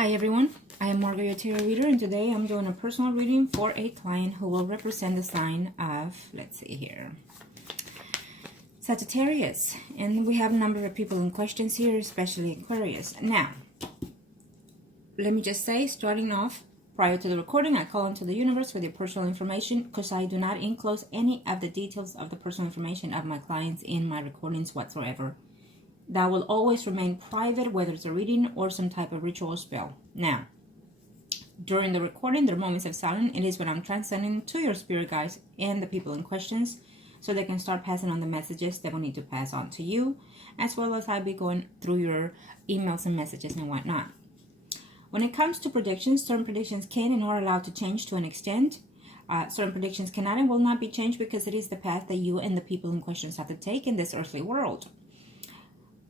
Hi everyone, I am Margourtarotreader, and today I'm doing a personal reading for a client who will represent the sign of, let's see here, Sagittarius. And we have a number of people in questions here, especially Aquarius. Now, let me just say, starting off, prior to the recording, I call into the universe with your personal information because I do not enclose any of the details of the personal information of my clients in my recordings whatsoever. That will always remain private, whether it's a reading or some type of ritual spell. Now, during the recording, there are moments of silence. It is when I'm transcending to your spirit guides and the people in questions so they can start passing on the messages that will need to pass on to you, as well as I'll be going through your emails and messages and whatnot. When it comes to predictions, certain predictions can and are allowed to change to an extent. Certain predictions cannot and will not be changed because it is the path that you and the people in questions have to take in this earthly world.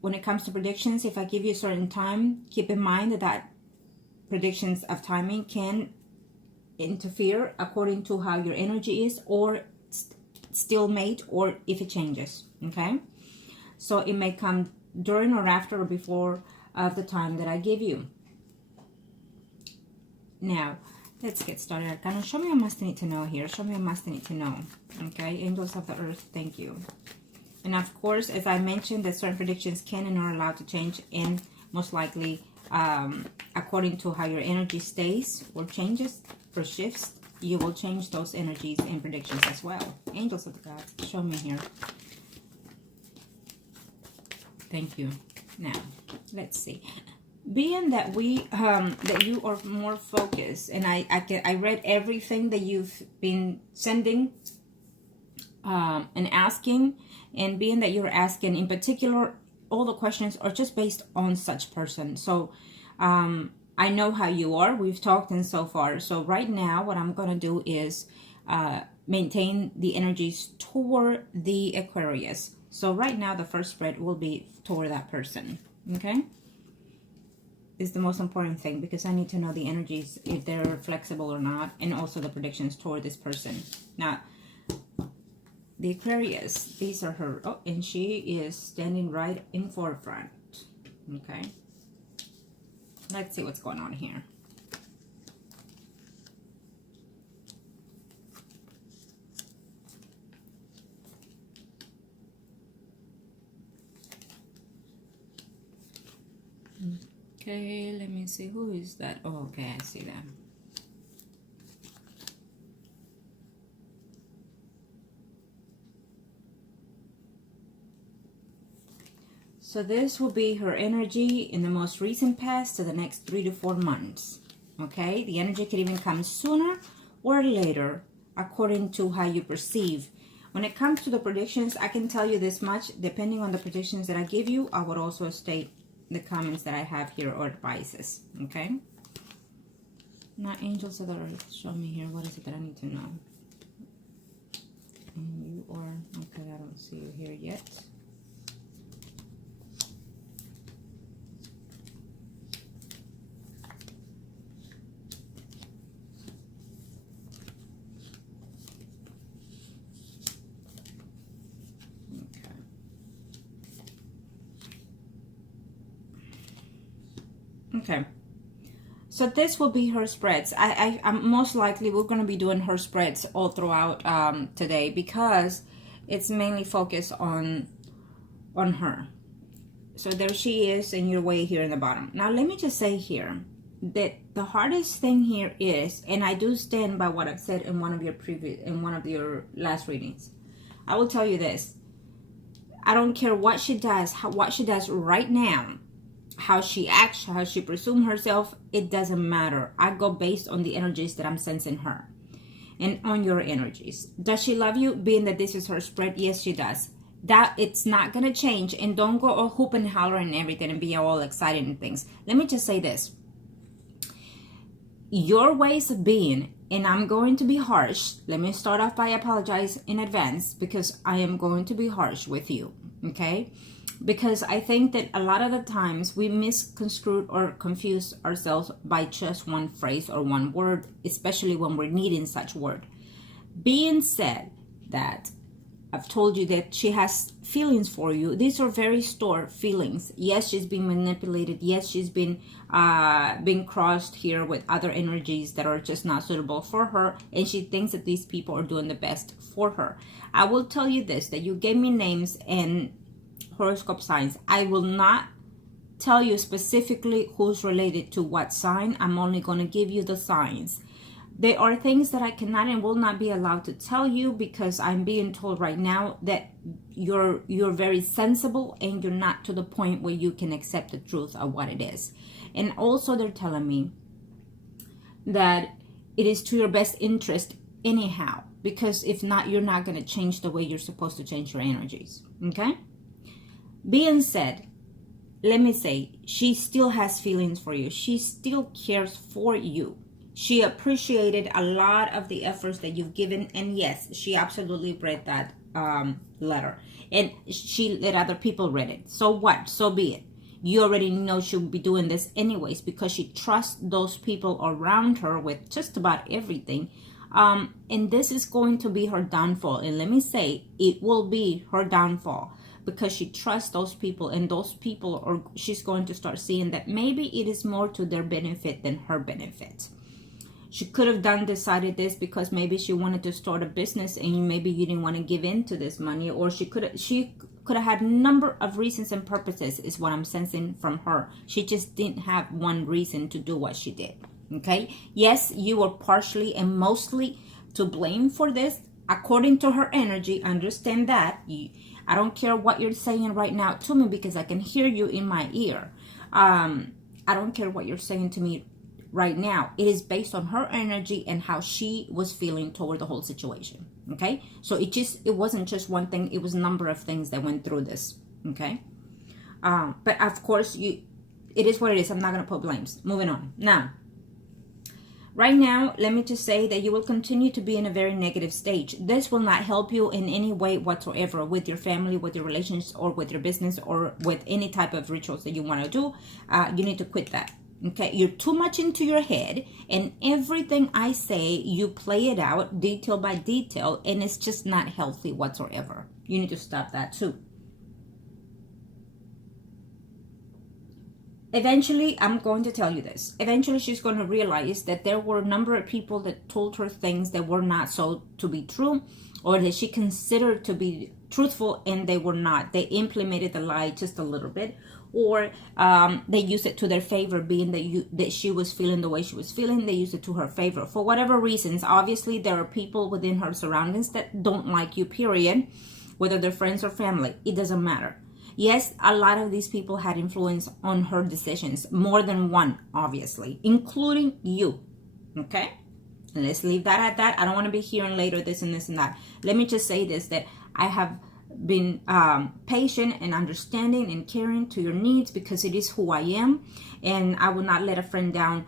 When it comes to predictions, if I give you a certain time, keep in mind that predictions of timing can interfere according to how your energy is, or still mate, or if it changes, okay? So it may come during or after or before of the time that I give you. Now, let's get started. Arcana, show me a must need to know here. Show me a must need to know, okay? Angels of the earth, thank you. And of course, as I mentioned, that certain predictions can and are allowed to change, and most likely according to how your energy stays or changes or shifts, you will change those energies and predictions as well. Angels of the gods, show me here. Thank you. Now, let's see. Being that that you are more focused, and I read everything that you've been sending and asking. And being that you're asking in particular, all the questions are just based on such person. So I know how you are. We've talked and so far. So right now, what I'm going to do is maintain the energies toward the Aquarius. So right now, the first spread will be toward that person. Okay? Is the most important thing, because I need to know the energies, if they're flexible or not, and also the predictions toward this person. Now, the Aquarius, these are her, oh, and she is standing right in forefront, okay? Let's see what's going on here. Okay, let me see, who is that? Oh, okay, I see that. So this will be her energy in the most recent past to the next 3 to 4 months. Okay, the energy could even come sooner or later according to how you perceive. When it comes to the predictions, I can tell you this much. Depending on the predictions that I give you, I would also state the comments that I have here or advices. Okay. Now, angels of the earth, show me here. What is it that I need to know? And you are, okay, I don't see you here yet. Okay, so this will be her spreads. I'm most likely we're going to be doing her spreads all throughout today, because it's mainly focused on her. So there she is, and you're way here in the bottom. Now let me just say here that the hardest thing here is, and I do stand by what I've said in one of your last readings. I will tell you this: I don't care what she does, what she does right now. How she acts, how she presumes herself, it doesn't matter. I go based on the energies that I'm sensing her and on your energies. Does she love you? Being that this is her spread, yes, she does. That it's not going to change. And don't go all hoop and holler and everything and be all excited and things. Let me just say this. Your ways of being, and I'm going to be harsh. Let me start off by apologize in advance, because I am going to be harsh with you. Okay? Because I think that a lot of the times we misconstrue or confuse ourselves by just one phrase or one word, especially when we're needing such word. Being said that I've told you that she has feelings for you. These are very stored feelings. Yes, she's been manipulated. Yes, she's been crossed here with other energies that are just not suitable for her. And she thinks that these people are doing the best for her. I will tell you this, that you gave me names and horoscope signs. I will not tell you specifically who's related to what sign. I'm only going to give you the signs. There are things that I cannot and will not be allowed to tell you, because I'm being told right now that you're very sensible and you're not to the point where you can accept the truth of what it is. And also they're telling me that it is to your best interest anyhow, because if not, you're not going to change the way you're supposed to change your energies. Okay? Being said, let me say, she still has feelings for you. She still cares for you. She appreciated a lot of the efforts that you've given. And yes, she absolutely read that letter. And she let other people read it. So what? So be it. You already know she'll be doing this anyways, because she trusts those people around her with just about everything. And this is going to be her downfall. And let me say, it will be her downfall, because she trusts those people, and those people are, she's going to start seeing that maybe it is more to their benefit than her benefit. She could have decided this because maybe she wanted to start a business and maybe you didn't want to give in to this money, or she could have had a number of reasons and purposes, is what I'm sensing from her. She just didn't have one reason to do what she did. Okay? Yes, you were partially and mostly to blame for this, according to her energy. Understand that. I don't care what you're saying right now to me, because I can hear you in my ear. I don't care what you're saying to me right now. It is based on her energy and how she was feeling toward the whole situation. Okay? So it wasn't just one thing. It was a number of things that went through this. Okay? But of course, it is what it is. I'm not going to put blames. Moving on. Now, right now, let me just say that you will continue to be in a very negative stage. This will not help you in any way whatsoever with your family, with your relations, or with your business, or with any type of rituals that you want to do. You need to quit that. Okay, you're too much into your head, and everything I say, you play it out detail by detail, and it's just not healthy whatsoever. You need to stop that too. Eventually, I'm going to tell you this. Eventually, she's going to realize that there were a number of people that told her things that were not so to be true, or that she considered to be truthful, and they were not. They implemented the lie just a little bit, or they used it to their favor, being that she was feeling the way she was feeling. They used it to her favor for whatever reasons. Obviously, there are people within her surroundings that don't like you, period, whether they're friends or family. It doesn't matter. Yes, a lot of these people had influence on her decisions, more than one, obviously, including you. Okay? And let's leave that at that. I don't want to be hearing later this and this and that. Let me just say this, that I have been patient and understanding and caring to your needs, because it is who I am, and I will not let a friend down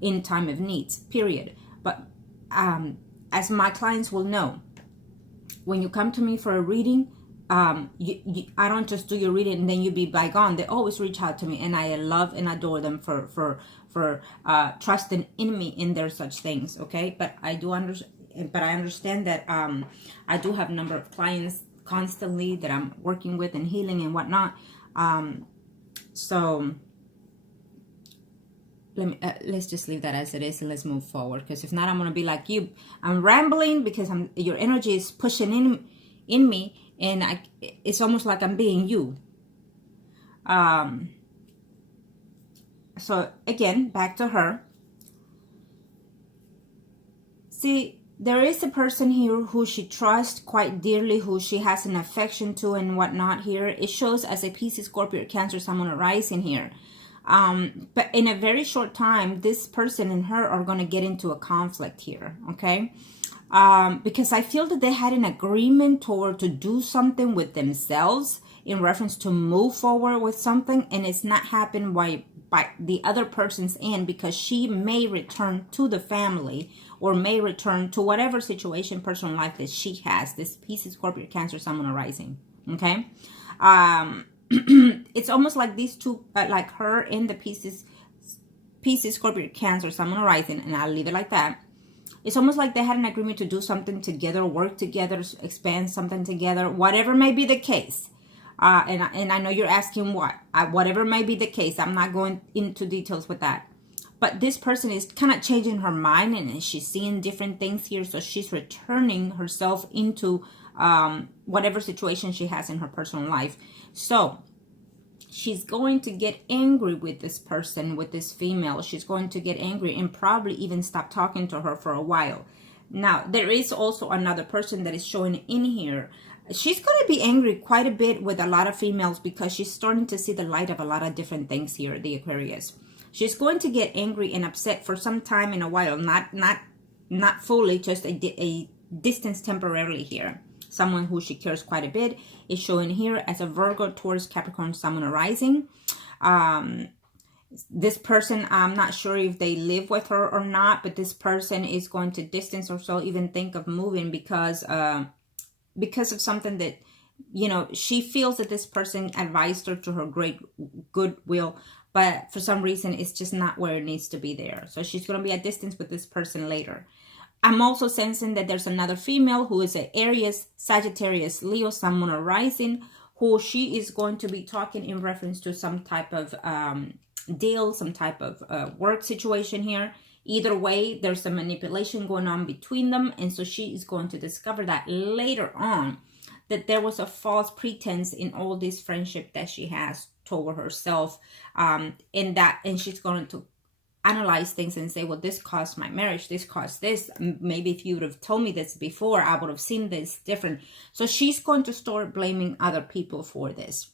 in time of needs, period. But as my clients will know, when you come to me for a reading, I don't just do your reading and then you be bygone. They always reach out to me, and I love and adore them for trusting in me in their such things. Okay, but I understand that I do have a number of clients constantly that I'm working with and healing and whatnot. So let's just leave that as it is, and let's move forward. Because if not, I'm gonna be like you. I'm rambling because your energy is pushing in me. And it's almost like I'm being you. So again, back to her. See, there is a person here who she trusts quite dearly, who she has an affection to and whatnot here. It shows as a Pisces, Scorpio, Cancer, Sun, or rising here. But in a very short time, this person and her are going to get into a conflict here, okay? Because I feel that they had an agreement to do something with themselves in reference to move forward with something, and it's not happened by the other person's end, because she may return to the family or may return to whatever situation, personal life that she has. This Pisces, Scorpio, Cancer, Sun, or rising, okay? It's almost like these two, like her and the Pisces, Scorpio, Cancer, Sun, or rising, and I'll leave it like that. It's almost like they had an agreement to do something together, work together, expand something together, whatever may be the case. And I know you're asking what. Whatever may be the case. I'm not going into details with that. But this person is kind of changing her mind, and she's seeing different things here. So she's returning herself into whatever situation she has in her personal life. So she's going to get angry with this person, with this female. She's going to get angry and probably even stop talking to her for a while. Now, there is also another person that is showing in here. She's going to be angry quite a bit with a lot of females because she's starting to see the light of a lot of different things here, the Aquarius. She's going to get angry and upset for some time in a while, not fully, just a distance temporarily here. Someone who she cares quite a bit is showing here as a Virgo, Taurus, Capricorn, Sun, or Rising. This person, I'm not sure if they live with her or not, but this person is going to distance or so, even think of moving because of something that, you know, she feels that this person advised her to her great goodwill, but for some reason it's just not where it needs to be there. So she's going to be at distance with this person later. I'm also sensing that there's another female who is an Aries, Sagittarius, Leo, Sun, Moon, or Rising, who she is going to be talking in reference to some type of deal, some type of work situation here. Either way, there's some manipulation going on between them. And so she is going to discover that later on, that there was a false pretense in all this friendship that she has toward herself. And she's going to analyze things and say, well, this caused my marriage, this caused this. Maybe if you would have told me this before, I would have seen this different. So she's going to start blaming other people for this.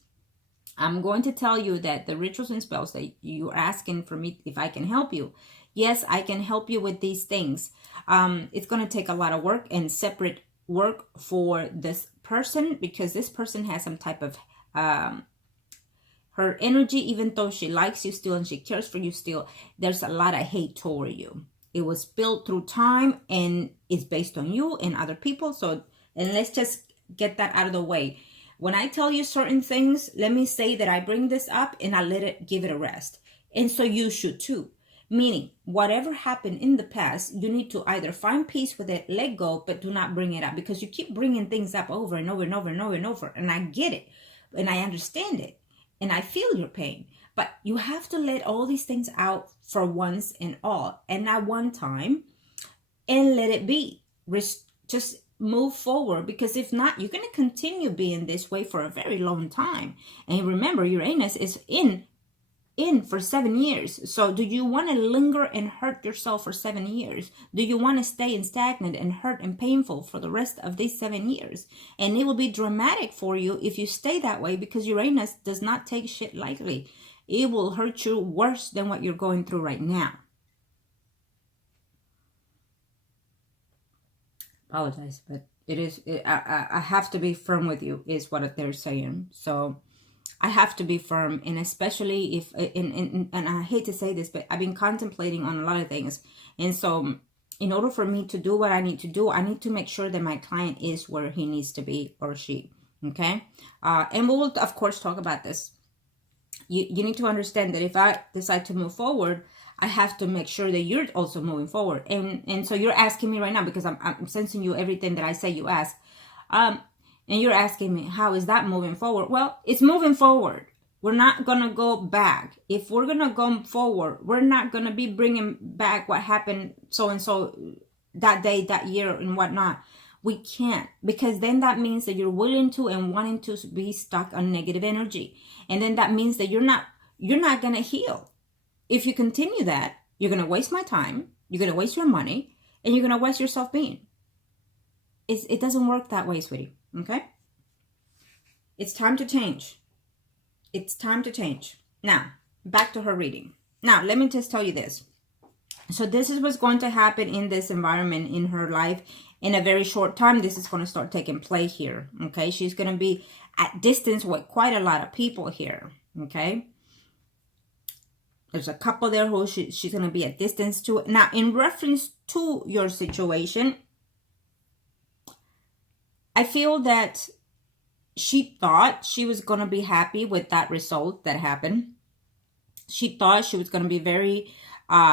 I'm going to tell you that the rituals and spells that you're asking for me, if I can help you, yes, I can help you with these things. It's going to take a lot of work and separate work for this person, because this person has some type of her energy, even though she likes you still and she cares for you still, there's a lot of hate toward you. It was built through time and it's based on you and other people. So, and let's just get that out of the way. When I tell you certain things, let me say that I bring this up and I let it give it a rest. And so you should too. Meaning, whatever happened in the past, you need to either find peace with it, let go, but do not bring it up, because you keep bringing things up over and over and over and over and over. And I get it and I understand it. And I feel your pain, but you have to let all these things out for once and all, and not one time, and let it be. Just move forward, because if not, you're going to continue being this way for a very long time. And remember, Uranus is in for 7 years. So do you want to linger and hurt yourself for 7 years? Do you want to stay in stagnant and hurt and painful for the rest of these 7 years? And it will be dramatic for you if you stay that way, because Uranus does not take shit lightly. It will hurt you worse than what you're going through right now. Apologize, but it is, I have to be firm with you, is what they're saying. So I have to be firm, and especially if, and I hate to say this, but I've been contemplating on a lot of things. And so in order for me to do what I need to do, I need to make sure that my client is where he needs to be, or she. Okay. And we will, of course, talk about this. You need to understand that if I decide to move forward, I have to make sure that you're also moving forward. And so you're asking me right now, because I'm sensing you everything that I say you ask. And you're asking me, how is that moving forward? Well, it's moving forward. We're not going to go back. If we're going to go forward, we're not going to be bringing back what happened so-and-so that day, that year, and whatnot. We can't, because then that means that you're willing to and wanting to be stuck on negative energy. And then that means that you're not going to heal. If you continue that, you're going to waste my time, you're going to waste your money, and you're going to waste your self-being. It doesn't work that way, sweetie. Okay? It's time to change. It's time to change. Now, back to her reading. Now, let me just tell you this. So this is what's going to happen in this environment in her life. In a very short time, this is going to start taking place here. Okay? She's going to be at distance with quite a lot of people here. Okay? There's a couple there who she's going to be at distance to. Now, in reference to your situation, I feel that she thought she was going to be happy with that result that happened. She thought she was going to be very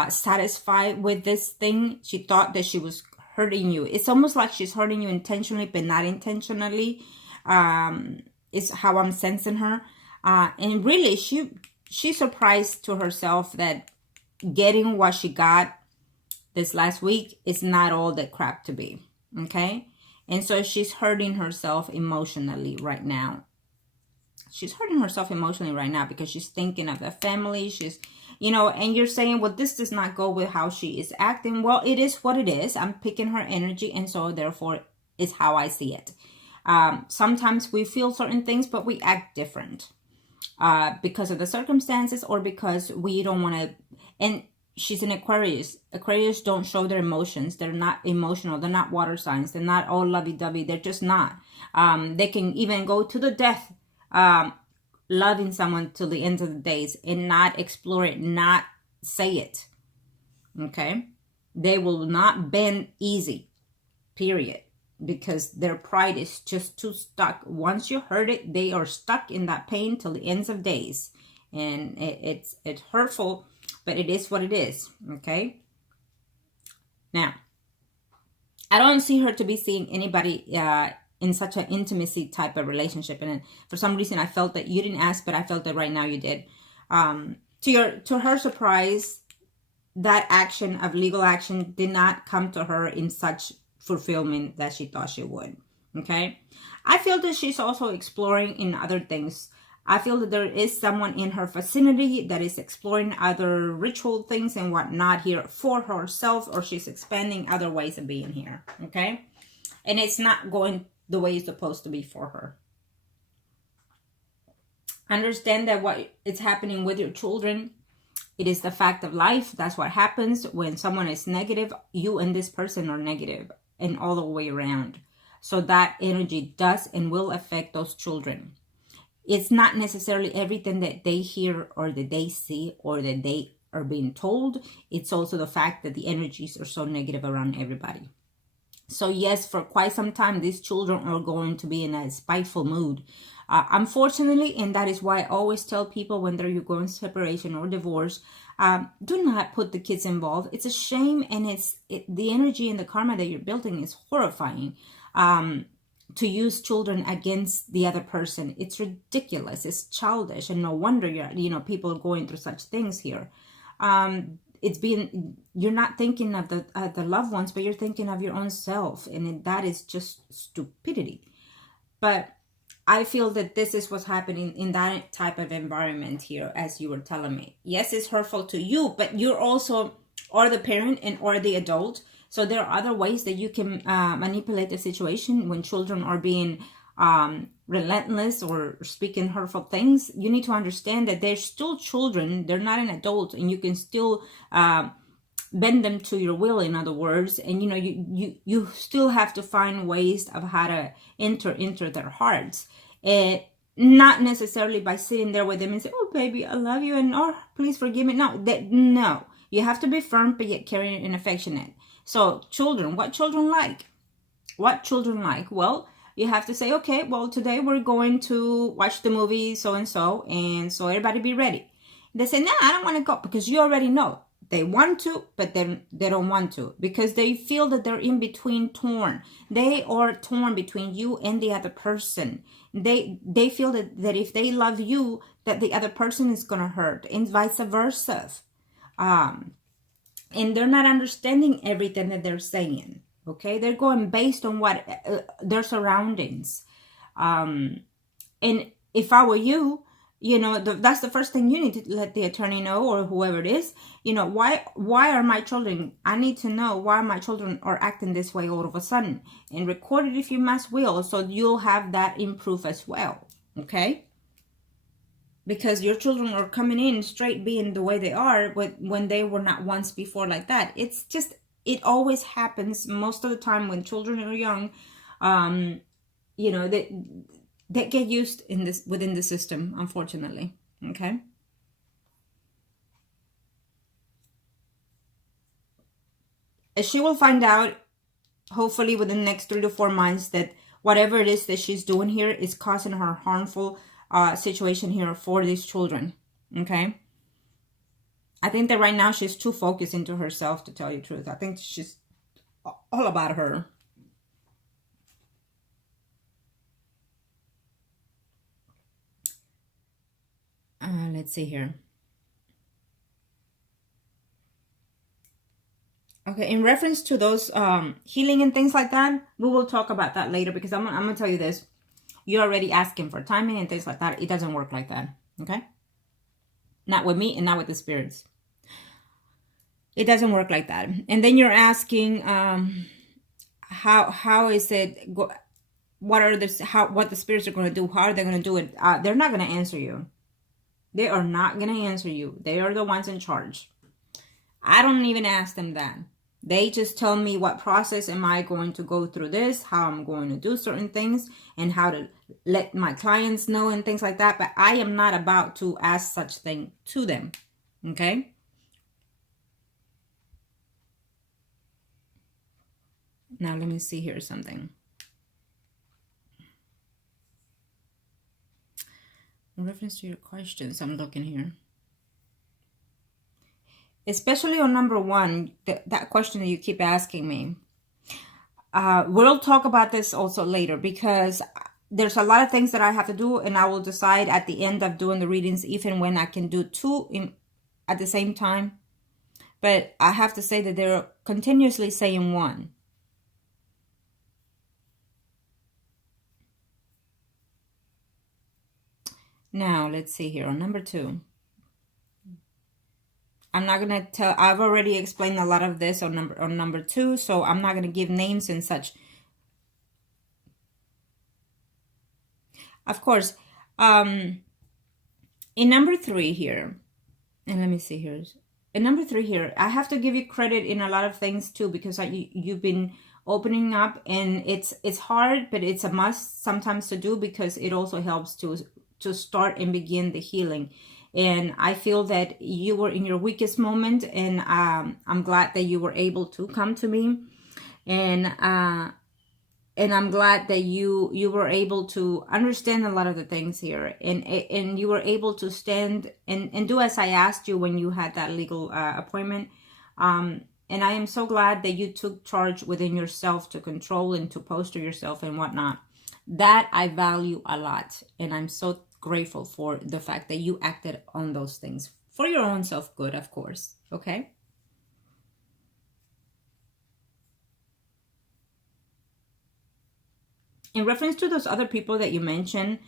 satisfied with this thing. She thought that she was hurting you. It's almost like she's hurting you intentionally, but not intentionally. Is how I'm sensing her. And really, she surprised to herself that getting what she got this last week is not all that crap to be. Okay? And so she's hurting herself emotionally right now. She's hurting herself emotionally right now because she's thinking of the family. She's, you know, and you're saying, well, this does not go with how she is acting. Well, it is what it is. I'm picking her energy, and so therefore is how I see it. Sometimes we feel certain things, but we act different because of the circumstances or because we don't want to. And she's an Aquarius. Aquarius don't show their emotions. They're not emotional. They're not water signs. They're not all lovey-dovey. They're just not. They can even go to the death, loving someone till the end of the days and not explore it, not say it. Okay? They will not bend easy, period. Because their pride is just too stuck. Once you hurt it, they are stuck in that pain till the ends of days. And it's hurtful, but it is what it is. Okay? Now, I don't see her to be seeing anybody in such an intimacy type of relationship. And for some reason, I felt that you didn't ask, but I felt that right now you did. To her surprise, that action of legal action did not come to her in such fulfillment that she thought she would. Okay? I feel that she's also exploring in other things. I feel that there is someone in her vicinity that is exploring other ritual things and whatnot here for herself, or she's expanding other ways of being here. Okay? And it's not going the way it's supposed to be for her. Understand that what is happening with your children, it is the fact of life. That's what happens when someone is negative. You and this person are negative, and all the way around. So that energy does and will affect those children. It's not necessarily everything that they hear or that they see or that they are being told. It's also the fact that the energies are so negative around everybody. So yes, for quite some time, these children are going to be in a spiteful mood. Unfortunately, and that is why I always tell people when they're going separation or divorce, do not put the kids involved. It's a shame, and the energy and the karma that you're building is horrifying. To use children against the other person, it's ridiculous. It's childish, and no wonder people are going through such things here. You're not thinking of the loved ones, but you're thinking of your own self, and that is just stupidity. But I feel that this is what's happening in that type of environment here, as you were telling me. Yes, it's hurtful to you, but you're also or the parent and or the adult. So there are other ways that you can manipulate the situation when children are being relentless or speaking hurtful things. You need to understand that they're still children. They're not an adult, and you can still bend them to your will, in other words. And you still have to find ways of how to enter into their hearts, and not necessarily by sitting there with them and say, "Oh baby, I love you," and "Oh, please forgive me." No, you have to be firm but yet caring and affectionate. So children, what children like? Well, you have to say, okay, well, today we're going to watch the movie so-and-so, and so everybody be ready. They say, no, I don't want to go, because you already know. They want to, but then they don't want to, because they feel that they're in between torn. They are torn between you and the other person. They feel that if they love you, that the other person is going to hurt, and vice versa. And they're not understanding everything that they're saying. Okay, they're going based on what their surroundings. And if I were you, that's the first thing you need to let the attorney know, or whoever it is. Why are my children? I need to know why my children are acting this way all of a sudden, and record it if you must will, so you'll have that in proof as well. Okay. Because your children are coming in straight being the way they are when they were not once before like that. It's just, it always happens most of the time when children are young. They get used within the system, unfortunately. Okay. And she will find out, hopefully within the next 3 to 4 months, that whatever it is that she's doing here is causing her harmful situation here for these children. Okay. I think that right now she's too focused into herself, to tell you the truth. I think she's all about her. Let's see here. Okay, in reference to those healing and things like that, we will talk about that later, because I'm going to tell you this. You're already asking for timing and things like that. It doesn't work like that, okay? Not with me and not with the spirits. It doesn't work like that. And then you're asking, how is it, what the spirits are going to do? How are they going to do it? They're not going to answer you. They are not going to answer you. They are the ones in charge. I don't even ask them that. They just tell me what process am I going to go through this, how I'm going to do certain things, and how to let my clients know and things like that. But I am not about to ask such thing to them. Okay? Now let me see here something. In reference to your questions, I'm looking here. Especially on number 1, that question that you keep asking me. We'll talk about this also later, because there's a lot of things that I have to do, and I will decide at the end of doing the readings even when I can do 2 at the same time. But I have to say that they're continuously saying 1. Now, let's see here on number 2. I'm not going to tell, I've already explained a lot of this on number 2, so I'm not going to give names and such. Of course, in number 3 here, and let me see here. In number 3 here, I have to give you credit in a lot of things too, because you've been opening up, and it's hard, but it's a must sometimes to do, because it also helps to start and begin the healing. And I feel that you were in your weakest moment, and I'm glad that you were able to come to me, and I'm glad that you were able to understand a lot of the things here, and you were able to stand and do as I asked you when you had that legal appointment. And I am so glad that you took charge within yourself to control and to posture yourself and whatnot. That I value a lot, and I'm so grateful for the fact that you acted on those things for your own self-good, of course. Okay? In reference to those other people that you mentioned,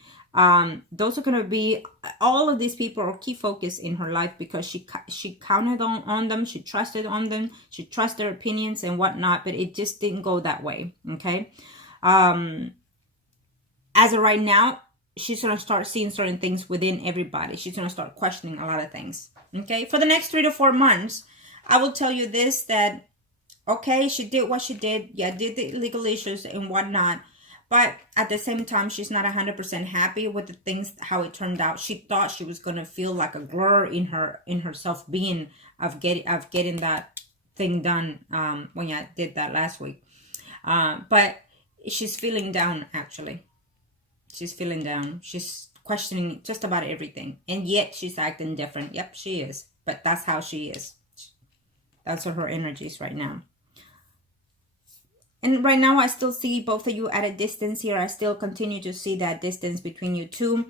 those are going to be, all of these people are key focus in her life, because she counted on them, she trusted on them, she trusted their opinions and whatnot, but it just didn't go that way. Okay? As of right now, she's going to start seeing certain things within everybody. She's going to start questioning a lot of things. Okay? For the next 3 to 4 months, I will tell you this, that, okay, she did what she did. Yeah, did the legal issues and whatnot. But at the same time, she's not 100% happy with the things, how it turned out. She thought she was going to feel like a blur in her self-being of getting that thing done when I did that last week. But she's feeling down, actually. She's feeling down. She's questioning just about everything. And yet she's acting different. Yep, she is. But that's how she is. That's what her energy is right now. And right now I still see both of you at a distance here. I still continue to see that distance between you two.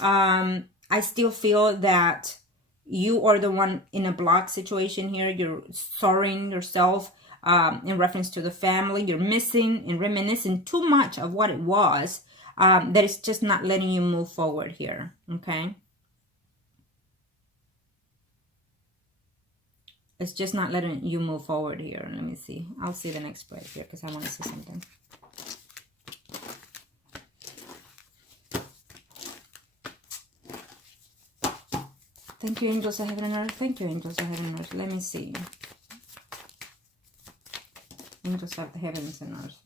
I still feel that you are the one in a block situation here. You're sorrying yourself in reference to the family. You're missing and reminiscing too much of what it was. That is just not letting you move forward here. Okay? It's just not letting you move forward here. Let me see. I'll see the next spread here, because I want to see something. Thank you, angels of heaven and earth. Thank you, angels of heaven and earth. Let me see. Angels of the heavens and earth.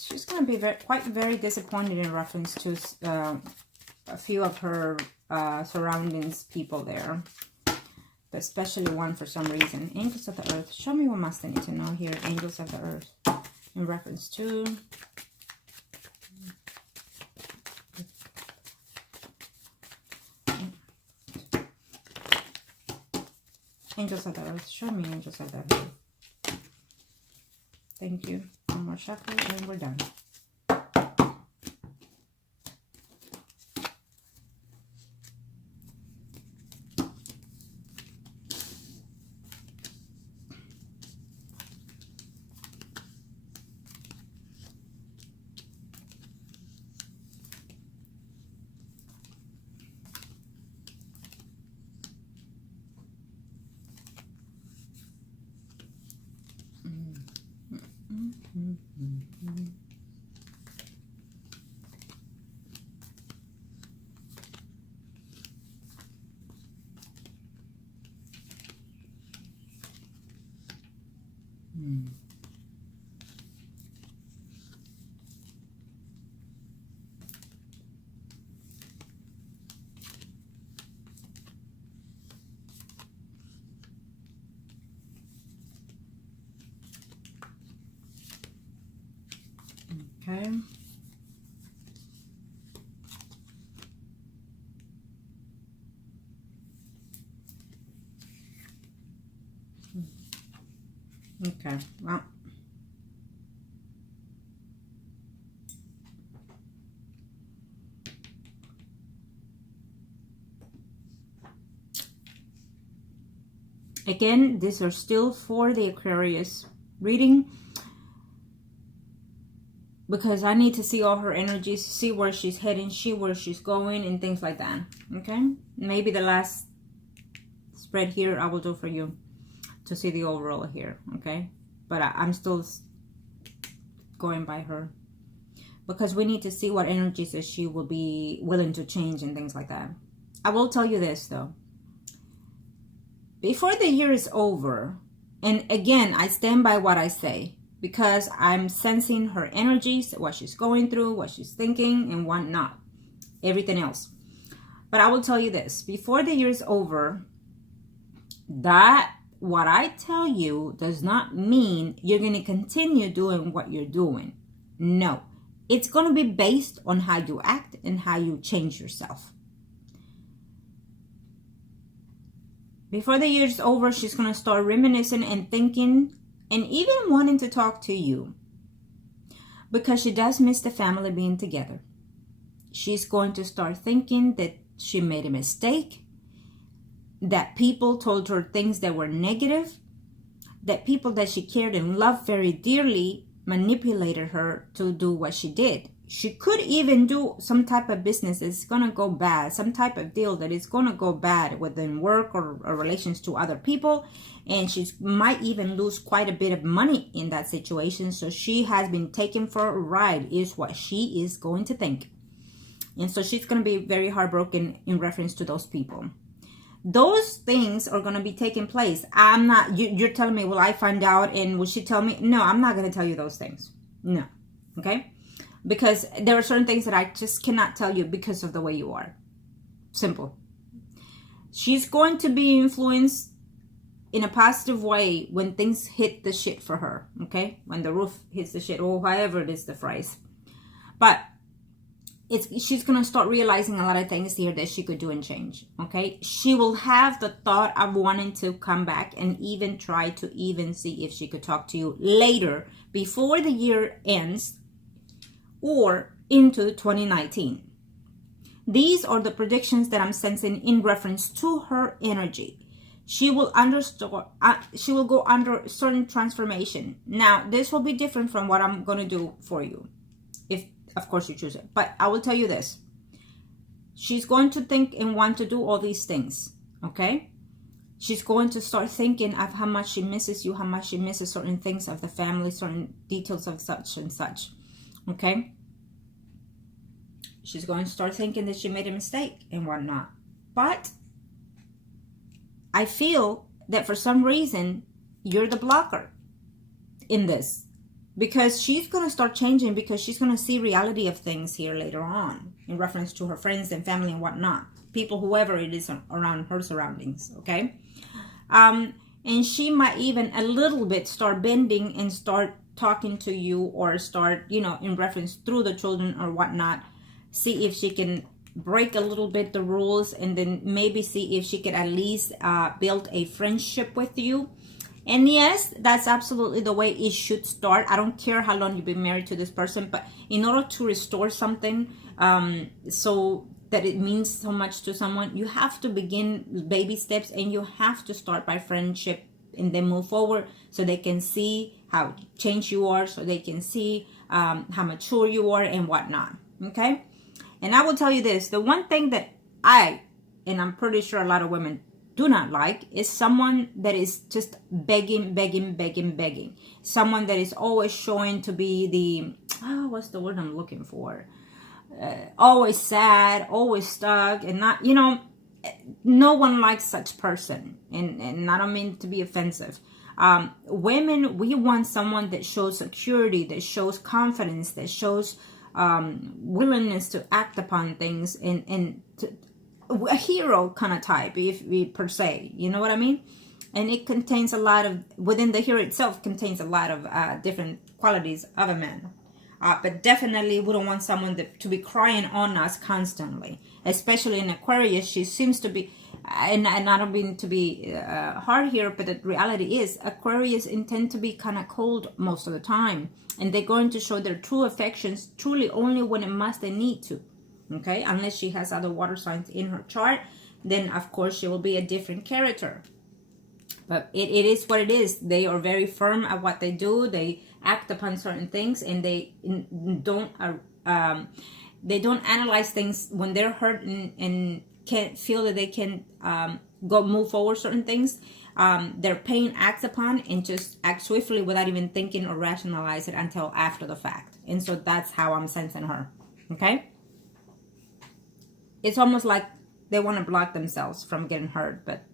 She's going to be quite very disappointed in reference to a few of her surroundings people there. But especially one for some reason. Angels of the earth. Show me what must I need to know here. Angels of the earth. In reference to... Angels of the Earth, show me angels of the Earth. Thank you. One more shuffle and we're done. Okay. Okay, well. Again, these are still for the Aquarius reading, because I need to see all her energies, see where she's heading, see where she's going, and things like that. Okay? Maybe the last spread here I will do for you to see the overall here. Okay? But I'm still going by her, because we need to see what energies that she will be willing to change and things like that. I will tell you this though. Before the year is over, and again, I stand by what I say, because I'm sensing her energies, what she's going through, what she's thinking, and whatnot, everything else. But I will tell you this, before the year is over, that what I tell you does not mean you're going to continue doing what you're doing. No, it's going to be based on how you act and how you change yourself. Before the year's over, she's going to start reminiscing and thinking and even wanting to talk to you, because she does miss the family being together. She's going to start thinking that she made a mistake, that people told her things that were negative, that people that she cared and loved very dearly manipulated her to do what she did. She could even do some type of business that's going to go bad, some type of deal that is going to go bad within work or relations to other people. And she might even lose quite a bit of money in that situation. So she has been taken for a ride, is what she is going to think. And so she's going to be very heartbroken in reference to those people. Those things are going to be taking place. I'm not, you're telling me, will I find out and will she tell me? No, I'm not going to tell you those things. No. Okay? Because there are certain things that I just cannot tell you because of the way you are. Simple. She's going to be influenced in a positive way when things hit the shit for her. Okay? When the roof hits the shit, or however it is the phrase. But she's going to start realizing a lot of things here that she could do and change. Okay? She will have the thought of wanting to come back and even try to even see if she could talk to you later, before the year ends, or into 2019. These are the predictions that I'm sensing in reference to her energy. She will she will go under certain transformation. Now, this will be different from what I'm going to do for you, if of course you choose it. But I will tell you this. She's going to think and want to do all these things. Okay? She's going to start thinking of how much she misses you, how much she misses certain things of the family, certain details of such and such. Okay? She's going to start thinking that she made a mistake and whatnot. But I feel that for some reason, you're the blocker in this. Because she's going to start changing, because she's going to see reality of things here later on in reference to her friends and family and whatnot. People, whoever it is around her surroundings. Okay? And she might even a little bit start bending and start talking to you, or start, in reference through the children or whatnot, see if she can break a little bit the rules, and then maybe see if she could at least build a friendship with you. And yes, that's absolutely the way it should start. I don't care how long you've been married to this person, but in order to restore something so that it means so much to someone, you have to begin baby steps, and you have to start by friendship and then move forward, so they can see how changed you are, so they can see how mature you are and whatnot. Okay? And I will tell you this, the one thing that and I'm pretty sure a lot of women do not like, is someone that is just begging. Someone that is always showing to be the, what's the word I'm looking for? Always sad, always stuck, and not, no one likes such person. And I don't mean to be offensive. Women, we want someone that shows security, that shows confidence, that shows willingness to act upon things, and a hero kind of type, if we per se, you know what I mean? And it contains a lot of, within the hero itself contains a lot of different qualities of a man. But definitely we don't want someone to be crying on us constantly, especially in Aquarius. She seems to be, and I don't mean to be hard here, but the reality is Aquarius intend to be kind of cold most of the time, and they're going to show their true affections truly only when it must and need to. Okay, unless she has other water signs in her chart, then of course she will be a different character. But it is what it is. They are very firm at what they do. They act upon certain things, and they don't analyze things when they're hurt and can't feel that they can move forward certain things. Their pain acts upon and just act swiftly without even thinking or rationalize it until after the fact. And so that's how I'm sensing her. Okay, it's almost like they want to block themselves from getting hurt, but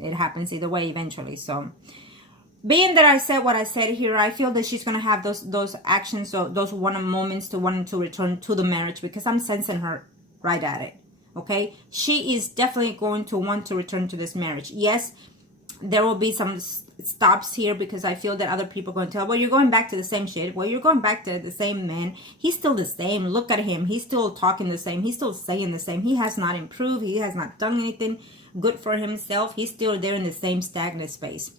it happens either way eventually. So being that I said what I said here, I feel that she's going to have those actions, so those moments to want to return to the marriage, because I'm sensing her right at it. Okay, she is definitely going to want to return to this marriage. Yes, there will be some stops here, because I feel that other people are going to tell, well, you're going back to the same shit. Well, you're going back to the same man. He's still the same. Look at him. He's still talking the same. He's still saying the same. He has not improved. He has not done anything good for himself. He's still there in the same stagnant space.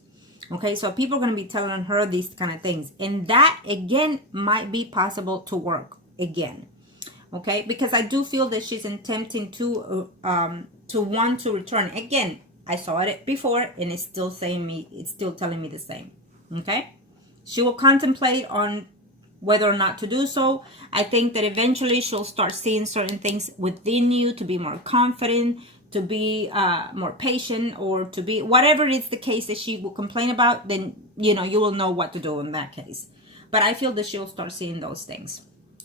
Okay, so people are going to be telling her these kind of things, and that again might be possible to work again. Okay, because I do feel that she's attempting to want to return again. I saw it before, and it's still telling me the same. Okay, she will contemplate on whether or not to do so. I think that eventually she'll start seeing certain things within you to be more confident, to be more patient, or to be whatever is the case that she will complain about. Then you will know what to do in that case. But I feel that she'll start seeing those things,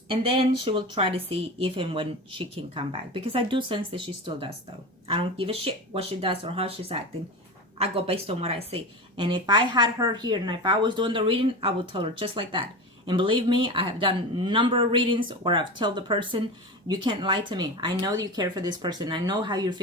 and then she will try to see if and when she can come back, because I do sense that she still does, though. I don't give a shit what she does or how she's acting. I go based on what I see. And if I had her here and if I was doing the reading, I would tell her just like that. And believe me, I have done a number of readings where I've told the person, you can't lie to me. I know you care for this person. I know how you're feeling.